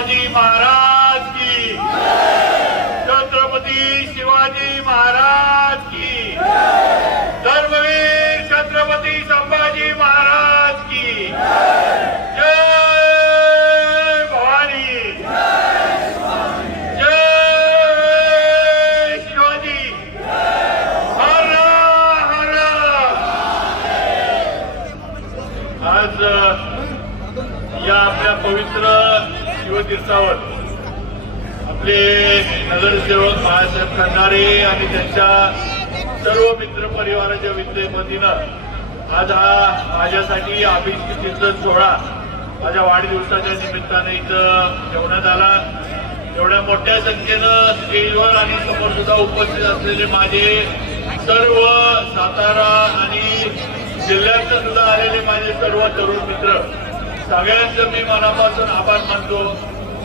शिवाजी महाराज की, छत्रपती शिवाजी महाराज की, धर्मवीर छत्रपती संभाजी महाराज की जय भवानी, जय शिवाजी, हर हर। आज या आपल्या पवित्र शिवतीर्थावर आपले नगरसेवक बाळासाहेब खंडारे आणि त्यांच्या सर्व मित्र परिवाराच्या वतीनं आज हा माझ्यासाठी अभिषेक चिंतन सोहळा माझ्या वाढदिवसाच्या निमित्ताने इथं ठेवण्यात आला। एवढ्या मोठ्या संख्येनं स्टेजवर आणि समोर सुद्धा उपस्थित असलेले माझे सर्व सातारा आणि जिल्ह्यातून सुद्धा आलेले माझे सर्व तरुण मित्र, सगळ्यांचं मी मनापासून आभार मानतो।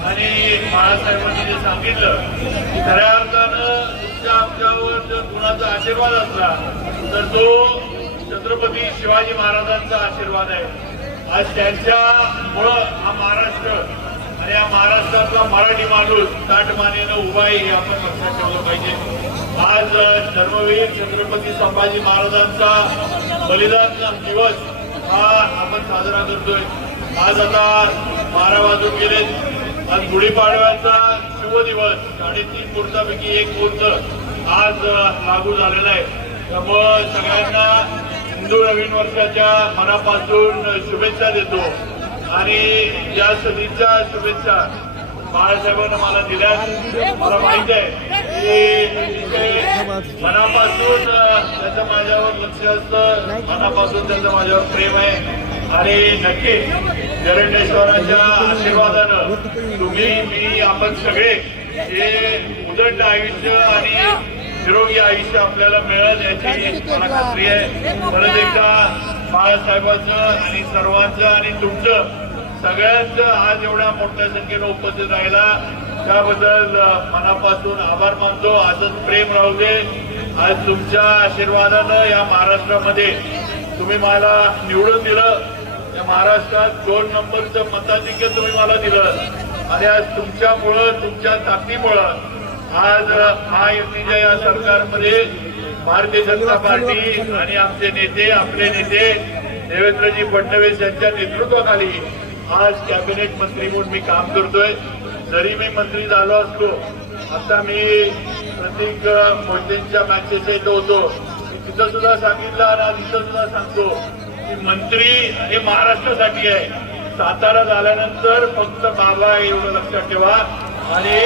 आणि बाळासाहेबांनी जे सांगितलं की खऱ्या अर्थानं तुमच्या आमच्यावर जर कुणाचा आशीर्वाद असला तर तो छत्रपती शिवाजी महाराजांचा आशीर्वाद आहे। आज त्यांच्यामुळं हा महाराष्ट्र आणि या महाराष्ट्रातला मराठी माणूस ताटमानेनं उभा आहे हे आपण लक्षात ठेवलं पाहिजे। आज धर्मवीर छत्रपती संभाजी महाराजांचा बलिदान दिवस हा आपण साजरा करतोय। आज आता 12 वाजून गेले। आज गुढीपाडव्याचा शुभ दिवस, 3.5 मुहूर्तापैकी 1 मुहूर्त आज लागू झालेला आहे। त्यामुळं सगळ्यांना हिंदू नवीन वर्षाच्या मनापासून शुभेच्छा देतो आणि या सदिच्छा शुभेच्छा बाळासाहेबांना मला दिल्या। मला माहिती आहे की मनापासून त्याचं माझ्यावर लक्ष असतं, मनापासून त्याचं माझ्यावर प्रेम आहे आणि नक्की जरंडेश्वराच्या आशीर्वादानं तुम्ही मी आपण सगळे हे उदंड आयुष्य आणि निरोगी आयुष्य आपल्याला मिळेल याची मला खात्री आहे। परत एकदा बाळासाहेबांचं आणि सर्वांचं आणि तुमचं सगळ्यांचं आज एवढ्या मोठ्या संख्येनं उपस्थित राहिला त्याबद्दल मनापासून आभार मानतो। आजच प्रेम राहू दे। आज तुमच्या आशीर्वादानं या महाराष्ट्रामध्ये तुम्ही मला निवडून दिलं। या महाराष्ट्रात 2 नंबरचं मताधिक्य तुम्ही मला दिलं आणि आज तुमच्यामुळं तुमच्या ताकदीमुळं आज महायुतीच्या या सरकारमध्ये भारतीय जनता पार्टी आणि आमचे नेते आपले नेते देवेंद्रजी फडणवीस यांच्या नेतृत्वाखाली आज कॅबिनेट मंत्री म्हणून मी काम करतोय। जरी मी मंत्री झालो असतो, आता मी प्रतीक मोदींच्या मॅचेस येत होतो, तिथं सुद्धा सांगितलं आणि तिथं सुद्धा सांगतो की मंत्री हे महाराष्ट्रासाठी आहे। सातारा झाल्यानंतर फक्त बाबा आहे एवढं लक्षात ठेवा। आणि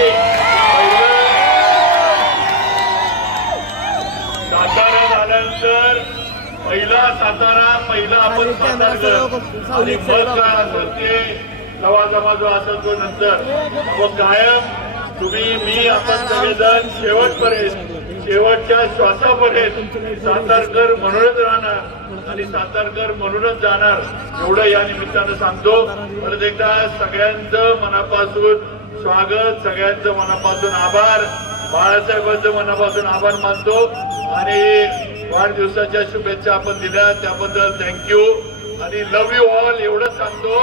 सातारा झाल्यानंतर पहिला सातारा, पहिला आपण सातारकर आणि मग काय असेल ते लवाजमा जो असेल तो नंतर। मग कायम तुम्ही मी आपण सगळेजण शेवटपर्यंत शेवटच्या श्वासापर्यंत सातारकर म्हणूनच राहणार आणि सातारकर म्हणूनच जाणार एवढं या निमित्तानं सांगतो। परत एकदा सगळ्यांचं मनापासून स्वागत, सगळ्यांचं मनापासून आभार, बाळासाहेबांचं मनापासून आभार मानतो आणि वाढदिवसाच्या शुभेच्छा आपण दिल्या त्याबद्दल थँक्यू आणि लव्ह यू ऑल एवढंच सांगतो।